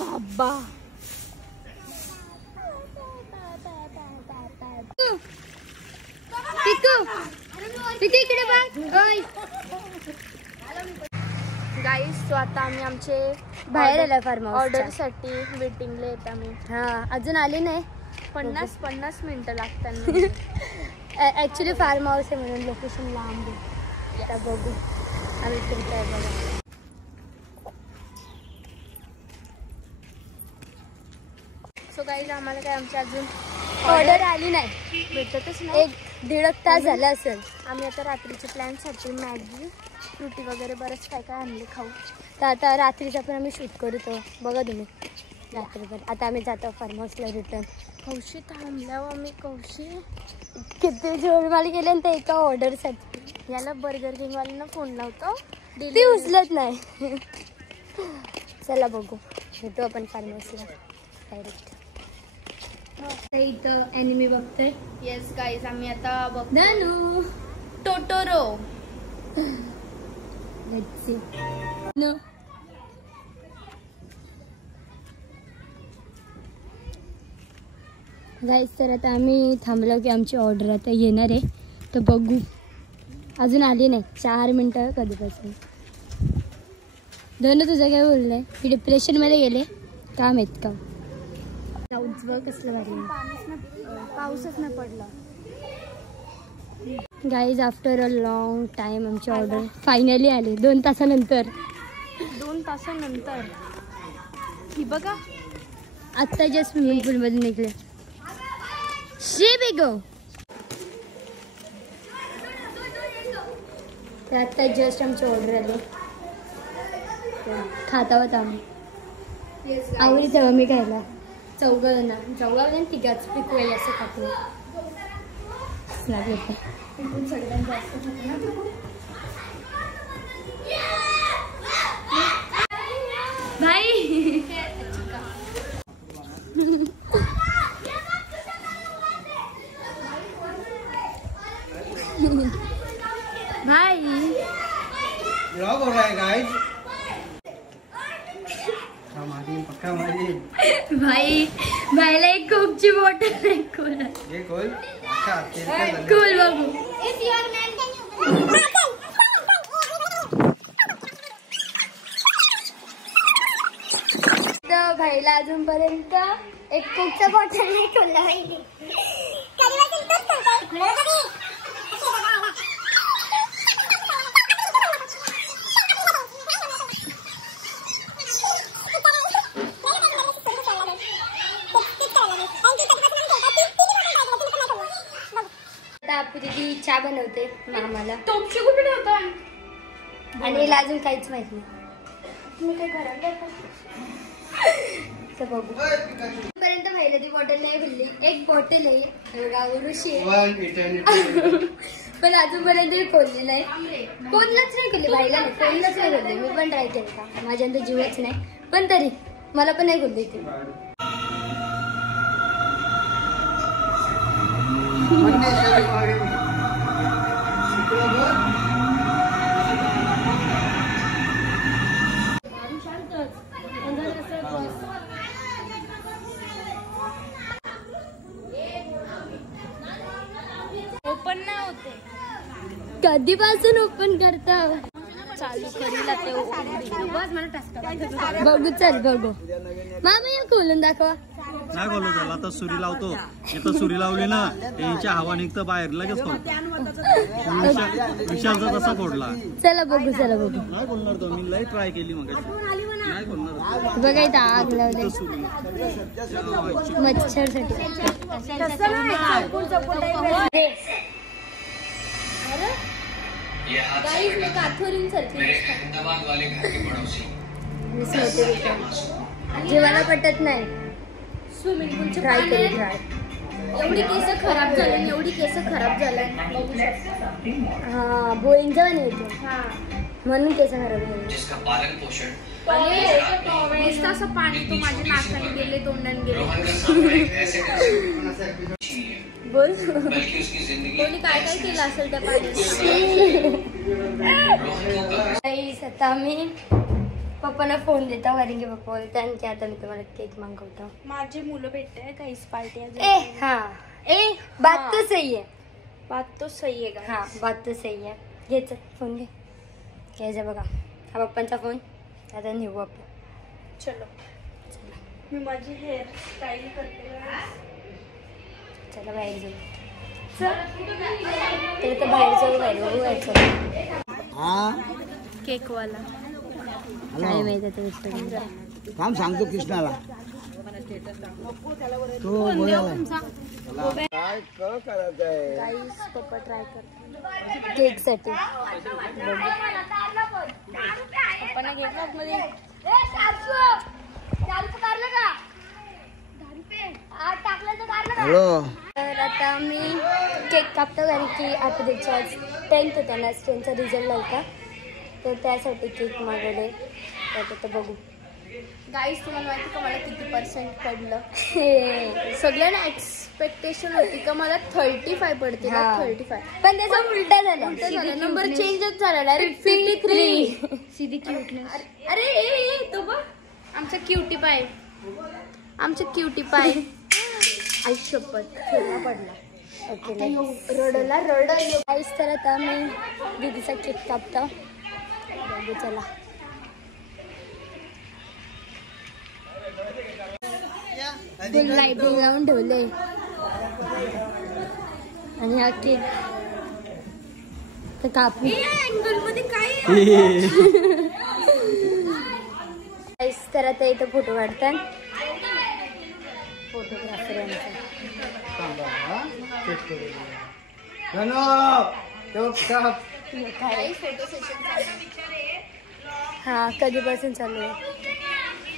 बाबा इकडे गाईस. सो आता आम्ही आमचे बाहेर आला फार्म ऑर्डर साठी वेटिंगला येत आम्ही. हा अजून आले नाही. 50 मिनिटं लागतात. ऍक्च्युली फार्म हाऊस आहे म्हणून लोकेशन लांब आहे. आता बघू आम्ही फिरतोय बघा. सो गाईज आम्हाला काय आमची अजून ऑर्डर आली नाही. भेटतच नाही. 1-1.5 तास झाला असेल. आम्ही आता रात्रीच्या प्लॅनसाठी मॅगी फ्रुटी वगैरे बरंच काय काय आणले खाऊ. तर आता रात्रीचा पण आम्ही शूट करतो बघा तुम्ही रात्रीभर. आता आम्ही जातो फार्म हाऊसला रिटर्न. कौशी थांबल्यावर आम्ही कौशी किती जोरमाल केले आणि ते एका ऑर्डरसाठी. याला बर्गर किंगवाल्यांना फोन लावतो. ती उचलत नाही. चला बघू भेटू आपण फार्म हाऊसला डायरेक्ट. इथं ॲनिमी बघतोय. येस गाईज आम्ही आता बघतो नानू Totoro. Let's see. No guys तर आता आम्ही थांबलो की आमची ऑर्डर आता येणार आहे. तर बघू अजून आली नाही. 4 मिनटं कधीपासून. धनु तुझं काय बोललंय की डिप्रेशनमध्ये गेले काम आहेत का? कसलं भारी. पाऊसच नाही पडला. Guys after a long time आमची ऑर्डर फायनली आली. 2 तासानंतर. 2 तासानंतर. ही बघा आत्ता जे स्विमिंग पूलमधून निघले. शिबिगो तर आत्ता जस्ट आमची ऑर्डर आली. खाता होता आम्ही. आवडी तेव्हा मी खायला चौघांना तिघाच पिकवेल असं खातो. भाई भाई क्या बोल रहा है गाइस? भाई भाईला एक कोकची बॉटल नाही खोल. ये खोल. अच्छा खोल बघू. तर भाईला अजूनपर्यंत एक कोकचा बॉटल नाही खोलला माहिती. आपू दीदी चहा बनवते मामाला. टोपशी कुठे ठेवता आणि हिला अजून काहीच माहित नाही. तुम्ही काय घरात तर बघू. पर्यंत भाईला ती बॉटल नाही खुलली. एक बॉटल आहे एवढा उरुशी आहे पण अजूनपर्यंत खोलली नाही. कोणलाच नाही खोलली. भाईला नाही कोणलाच नाही खोलली. मी पण ट्राय केलं का माझ्यानंतर जीवच नाही पण तरी मला पण नाही खोलली ती. ओपन नाही होते. कधीपासून ओपन करता चालू करील बघू. चल बघू. मामा या खोलून दाखवा. नाही बोललो. चला आता सुरी लावतो. इथं सुरी लावली ना यांच्या हवा निघतं बाहेर लगेच विशालचा तसा फोडला. चला बघू. चला बघू. नाही बोलणार तो. मी लई ट्राय केली मग नाही बोलणार. बघा इथं आग लावली मच्छर साठी. जेवायला पटत नाही. स्विमिंग पूलचे ट्राय करू. ट्राय. एवढी केस खराब झाले. एवढी केस खराब झाले. हा बोईंग जेव्हा नाही येतो म्हणून केस खराब झाले. नुसतं असं पाणी तो माझ्या नाकाने गेले तोंडाने गेले. बोल कोणी काय काय केलं असेल त्या पाण्यात. आता आम्ही पप्पांना फोन देता कारण की पप्पा बोलते आणखी आता मी तुम्हाला केक मागवतो. माझी मुलं भेटते काहीच पार्टी ए हाँ ए बात तो सही है. बात तो सही आहे का? हाँ बात तो सही है. घ्यायचं फोन घे. घ्यायचं बघा हा पप्पांचा फोन. आता निघू आपण. चलो मी माझी हेअर स्टाईल करते. चला बाहेर जाऊ. तर बाहेर जाऊ बाहेर बघू. केकवाला काय माहिती आता विचारून. काम सांगतो कृष्णाला तो काय करायचंय. गाईस पप्पा ट्राय करते केक साठी पप्पांना घेतला मध्ये. हॅलो तर आता मी केक कापतो कारण की आता त्याच्या आज 10th होता ना. 10th रिझल्ट नव्हता तर त्यासाठी केक मागवले. तर आता बघू. गाईस तुम्हाला माहिती का मला किती पर्सेंट पडलं? हे सगळ्यांना एक्सपेक्टेशन होती का मला 35 पडते. हा. 35 पण त्याचा उलटा झाला. नंबर चेंजच झाला डायरेक्ट 53. सीधी क्यूटनेस. अरे ए तो बघ आमचा क्युटी पाय. आमचा क्युटी पाय आई शपथ खेळला पडला. ओके रडला रडल. गाईस तर आता मी दीदीचा केक कापतो. बघू चला. फुल लाईटिंग लावून ठेवले आणि हा केक तर कापू. मध्ये काय गाईस तर आता इथं फोटो काढतात फोटोग्राफर यांचा. फोटो सेशन हा कधीपासून चालू आहे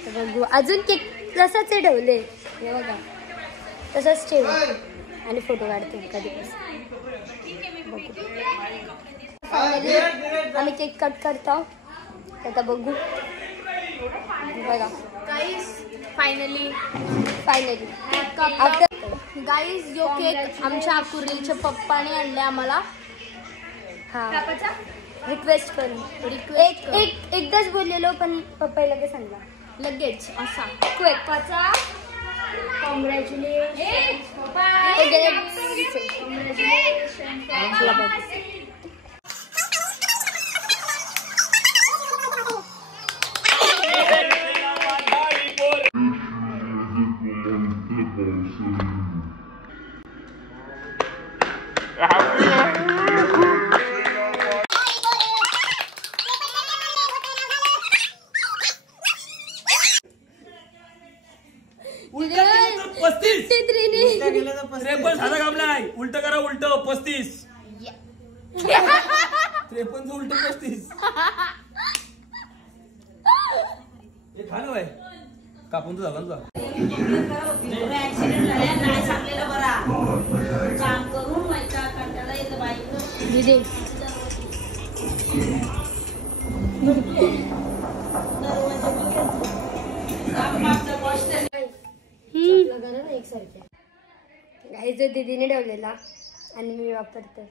तर बघू. अजून केक तसाच आहे ठेवले. हे बघा तसंच ठेवू आणि फोटो काढते कधीपासून. बघू फायनली आम्ही केक कट करतो. आता बघू बघा. गाईस फायनली आफ्टर गाईस जो केक आमच्या आकुर्लीच्या पप्पाने आणले आम्हाला. हा कापाचा रिक्वेस्ट करून एकदाच बोललेलो पण पप्पाला काय सांगला लगेच असा पप्पाचा उलट करा उलट 35 53 उलट 35 हे खाणं आहे कापून तर झाला ना. दीदी गाईस जो दीदीने ठेवलेला आणि मी वापरते.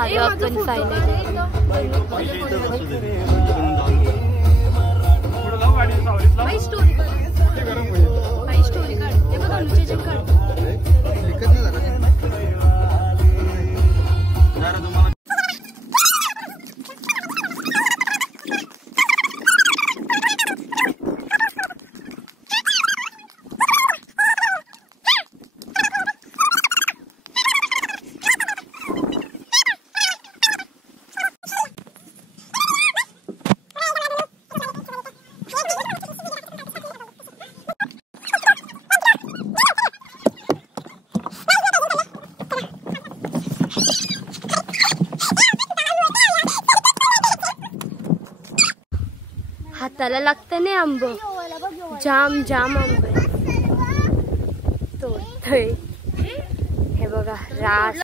आलो आपण फायनली. स्टोरी काढ. ते बघ अनुचे काढ. हाताला लागतं नाही आंब. जाम जाम आंब तोडतोय. हे बघा बघा रास